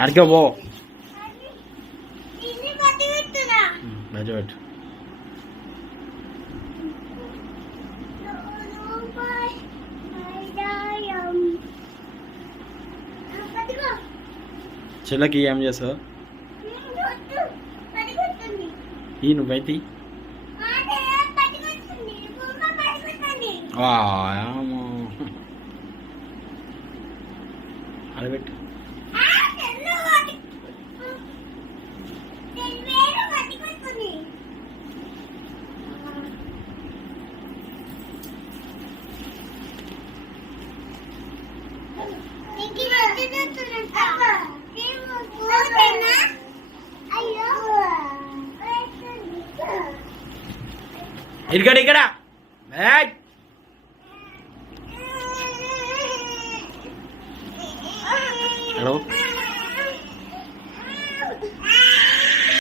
ఆడికే పో. ఇది పట్టి చెల్లకి ఏం చేస్తావు ఈ నువ్వైతే? అడబెట్టు ఇక్కడ ఇక్కడ హలో.